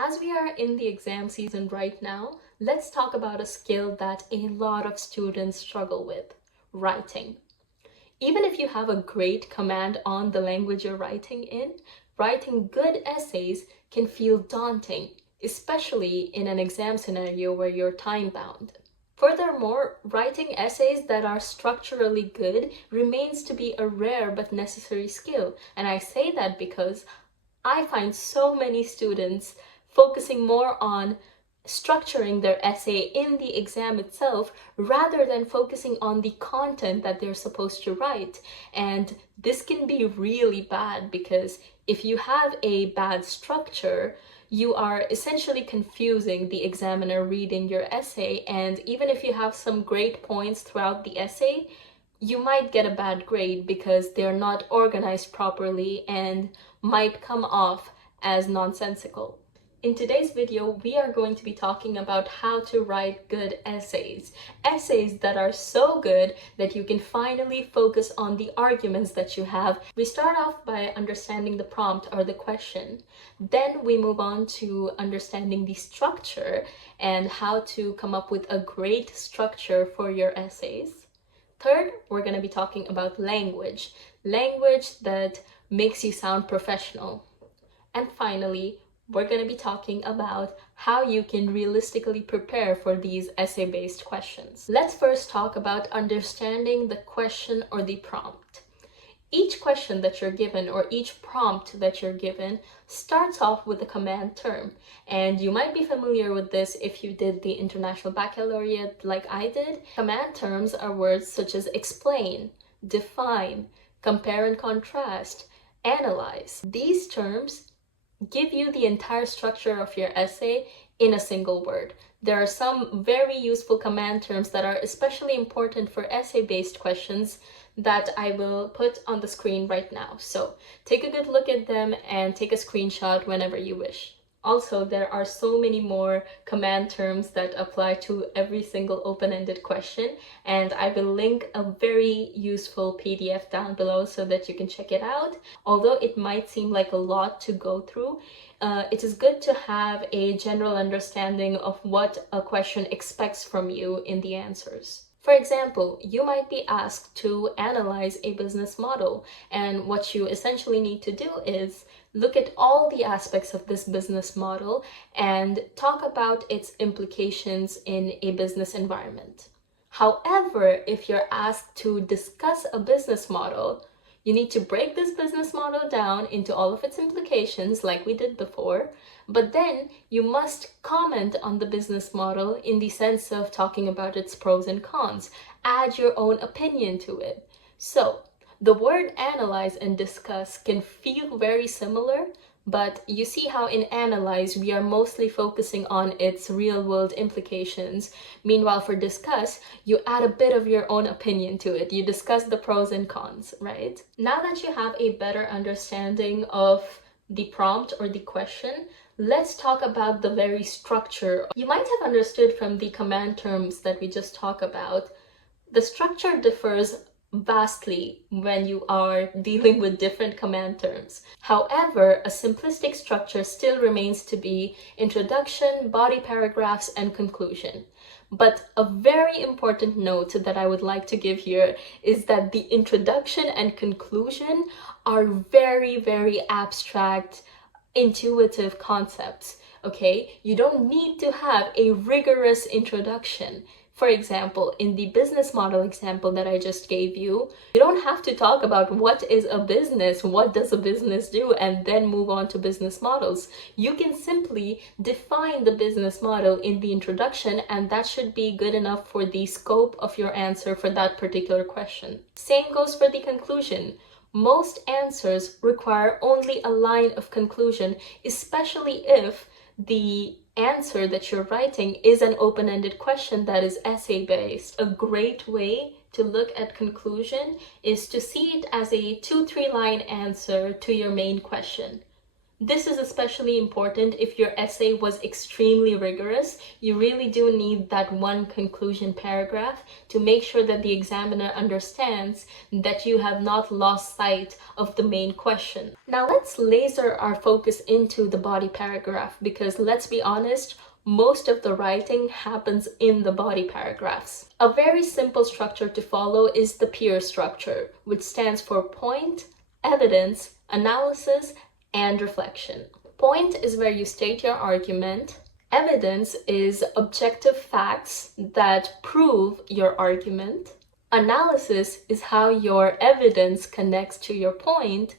As we are in the exam season right now, let's talk about a skill that a lot of students struggle with: writing. Even if you have a great command on the language you're writing in, writing good essays can feel daunting, especially in an exam scenario where you're time-bound. Furthermore, writing essays that are structurally good remains to be a rare but necessary skill, and I say that because I find so many students focusing more on structuring their essay in the exam itself rather than focusing on the content that they're supposed to write. And this can be really bad because if you have a bad structure, you are essentially confusing the examiner reading your essay, and even if you have some great points throughout the essay, you might get a bad grade because they're not organized properly and might come off as nonsensical. In today's video, we are going to be talking about how to write good essays. Essays that are so good that you can finally focus on the arguments that you have. We start off by understanding the prompt or the question. Then we move on to understanding the structure and how to come up with a great structure for your essays. Third, we're going to be talking about language that makes you sound professional. And finally, we're going to be talking about how you can realistically prepare for these essay-based questions. Let's first talk about understanding the question or the prompt. Each question that you're given or each prompt that you're given starts off with a command term. And you might be familiar with this if you did the International Baccalaureate like I did. Command terms are words such as explain, define, compare and contrast, analyze. These terms give you the entire structure of your essay in a single word. There are some very useful command terms that are especially important for essay-based questions that I will put on the screen right now. So take a good look at them and take a screenshot whenever you wish. Also, there are so many more command terms that apply to every single open-ended question, and I will link a very useful PDF down below so that you can check it out. Although it might seem like a lot to go through, it is good to have a general understanding of what a question expects from you in the answers. For example, you might be asked to analyze a business model, and what you essentially need to do is look at all the aspects of this business model and talk about its implications in a business environment. However, if you're asked to discuss a business model, you need to break this business model down into all of its implications like we did before, but then you must comment on the business model in the sense of talking about its pros and cons. Add your own opinion to it. So, the word analyze and discuss can feel very similar, but you see how in analyze we are mostly focusing on its real-world implications. Meanwhile, for discuss, you add a bit of your own opinion to it. You discuss the pros and cons, right? Now that you have a better understanding of the prompt or the question, let's talk about the very structure. You might have understood from the command terms that we just talked about, the structure differs vastly when you are dealing with different command terms. However, a simplistic structure still remains to be introduction, body paragraphs, and conclusion. But a very important note that I would like to give here is that the introduction and conclusion are very, very abstract, intuitive concepts, okay? You don't need to have a rigorous introduction. For example, in the business model example that I just gave you, you don't have to talk about what is a business, what does a business do, and then move on to business models. You can simply define the business model in the introduction, and that should be good enough for the scope of your answer for that particular question. Same goes for the conclusion. Most answers require only a line of conclusion, especially if the answer that you're writing is an open-ended question that is essay-based. A great way to look at conclusion is to see it as a 2-3 line answer to your main question. This is especially important if your essay was extremely rigorous. You really do need that one conclusion paragraph to make sure that the examiner understands that you have not lost sight of the main question. Now let's laser our focus into the body paragraph, because let's be honest, most of the writing happens in the body paragraphs. A very simple structure to follow is the PEER structure, which stands for point, evidence, analysis, and reflection. Point is where you state your argument. Evidence is objective facts that prove your argument. Analysis is how your evidence connects to your point.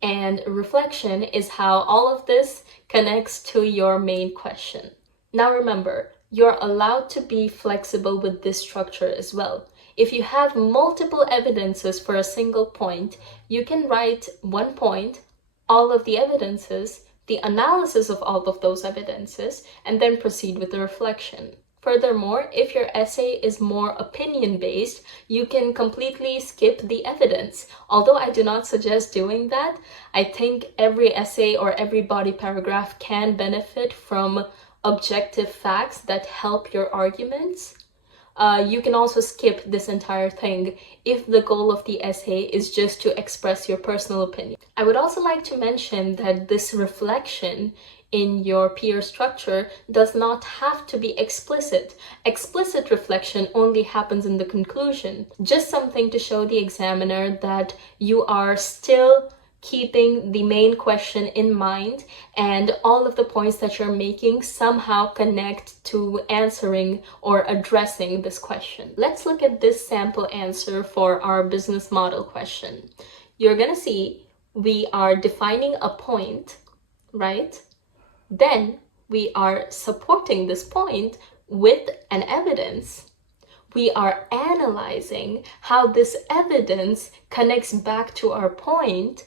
And reflection is how all of this connects to your main question. Now remember, you're allowed to be flexible with this structure as well. If you have multiple evidences for a single point, you can write one point, all of the evidences, the analysis of all of those evidences, and then proceed with the reflection. Furthermore, if your essay is more opinion-based, you can completely skip the evidence. Although I do not suggest doing that, I think every essay or every body paragraph can benefit from objective facts that help your arguments. You can also skip this entire thing if the goal of the essay is just to express your personal opinion. I would also like to mention that this reflection in your PEER structure does not have to be explicit. Explicit reflection only happens in the conclusion. Just something to show the examiner that you are still keeping the main question in mind, and all of the points that you're making somehow connect to answering or addressing this question. Let's look at this sample answer for our business model question. You're gonna see we are defining a point, right? Then we are supporting this point with an evidence. We are analyzing how this evidence connects back to our point.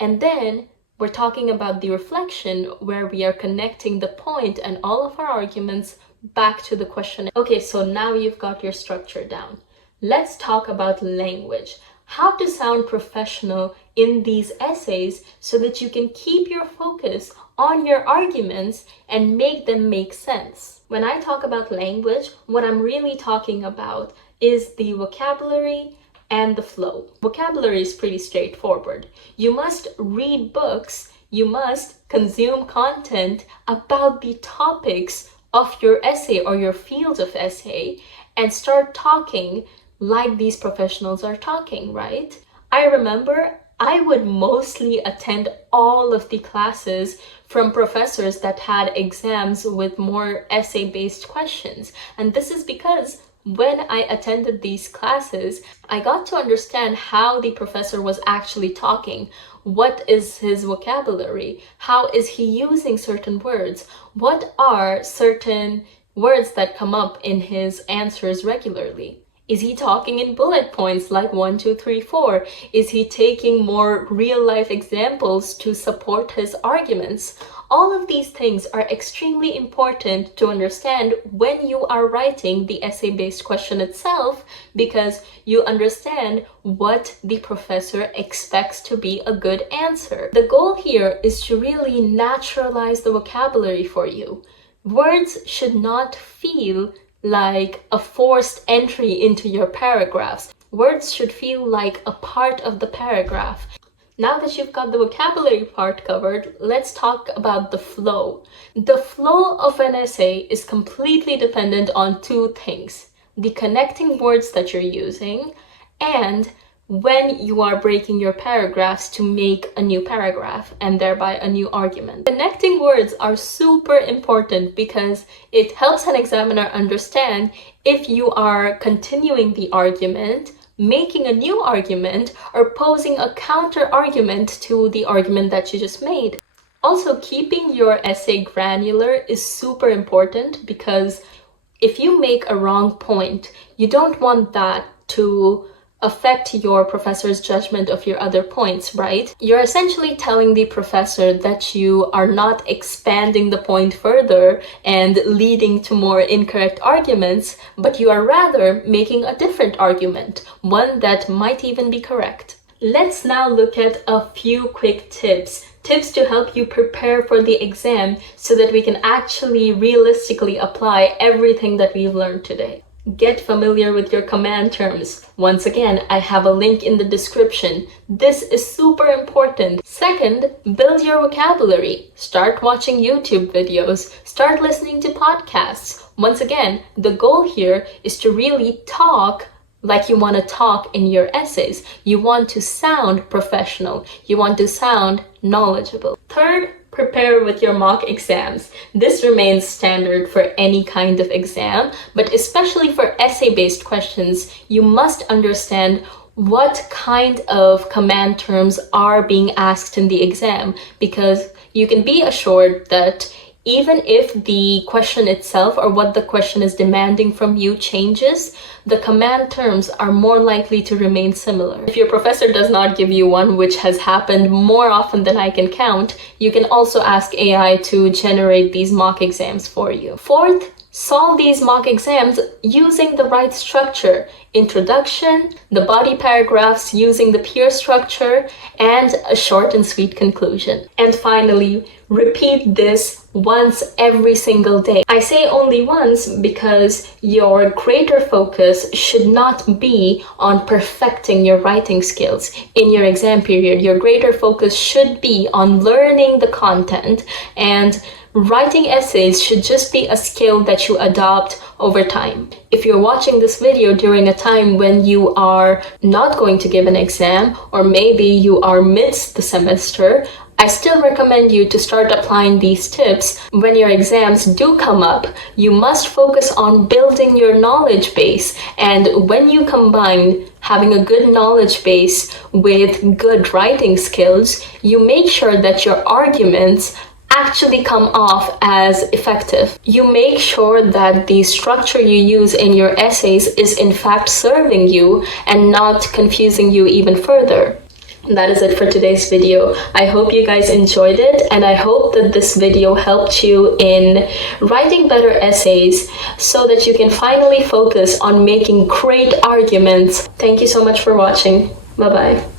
And then we're talking about the reflection, where we are connecting the point and all of our arguments back to the question. Okay, so now you've got your structure down. Let's talk about language. How to sound professional in these essays so that you can keep your focus on your arguments and make them make sense. When I talk about language, what I'm really talking about is the vocabulary and the flow. Vocabulary is pretty straightforward. You must read books, you must consume content about the topics of your essay or your field of essay and start talking like these professionals are talking, right? I remember I would mostly attend all of the classes from professors that had exams with more essay-based questions. And this is because when I attended these classes, I got to understand how the professor was actually talking. What is his vocabulary? How is he using certain words? What are certain words that come up in his answers regularly? Is he talking in bullet points like 1, 2, 3, 4? Is he taking more real-life examples to support his arguments? All of these things are extremely important to understand when you are writing the essay-based question itself, because you understand what the professor expects to be a good answer. The goal here is to really naturalize the vocabulary for you. Words should not feel like a forced entry into your paragraphs. Words should feel like a part of the paragraph. Now that you've got the vocabulary part covered, let's talk about the flow. The flow of an essay is completely dependent on two things: the connecting words that you're using and when you are breaking your paragraphs to make a new paragraph and thereby a new argument. Connecting words are super important because it helps an examiner understand if you are continuing the argument, making a new argument, or posing a counter argument to the argument that you just made. Also, keeping your essay granular is super important because if you make a wrong point, you don't want that to affect your professor's judgment of your other points, right? You're essentially telling the professor that you are not expanding the point further and leading to more incorrect arguments, but you are rather making a different argument, one that might even be correct. Let's now look at a few quick tips tips to help you prepare for the exam so that we can actually realistically apply everything that we've learned today. Get familiar with your command terms. Once again, I have a link in the description. This is super important. Second, build your vocabulary. Start watching YouTube videos. Start listening to podcasts. Once again, the goal here is to really talk like you want to talk in your essays. You want to sound professional. You want to sound knowledgeable. Third, prepare with your mock exams. This remains standard for any kind of exam, but especially for essay-based questions, you must understand what kind of command terms are being asked in the exam, because you can be assured that even if the question itself or what the question is demanding from you changes, the command terms are more likely to remain similar. If your professor does not give you one, which has happened more often than I can count, you can also ask AI to generate these mock exams for you. Fourth, solve these mock exams using the right structure. Introduction, the body paragraphs using the peer structure, and a short and sweet conclusion. And finally, repeat this once every single day. I say only once because your greater focus should not be on perfecting your writing skills in your exam period. Your greater focus should be on learning the content, and writing essays should just be a skill that you adopt over time. If you're watching this video during a time when you are not going to give an exam, or maybe you are midst the semester, I still recommend you to start applying these tips. When your exams do come up, you must focus on building your knowledge base. And when you combine having a good knowledge base with good writing skills, you make sure that your arguments actually come off as effective. You make sure that the structure you use in your essays is in fact serving you and not confusing you even further. That is it for today's video. I hope you guys enjoyed it, and I hope that this video helped you in writing better essays so that you can finally focus on making great arguments. Thank you so much for watching. Bye-bye.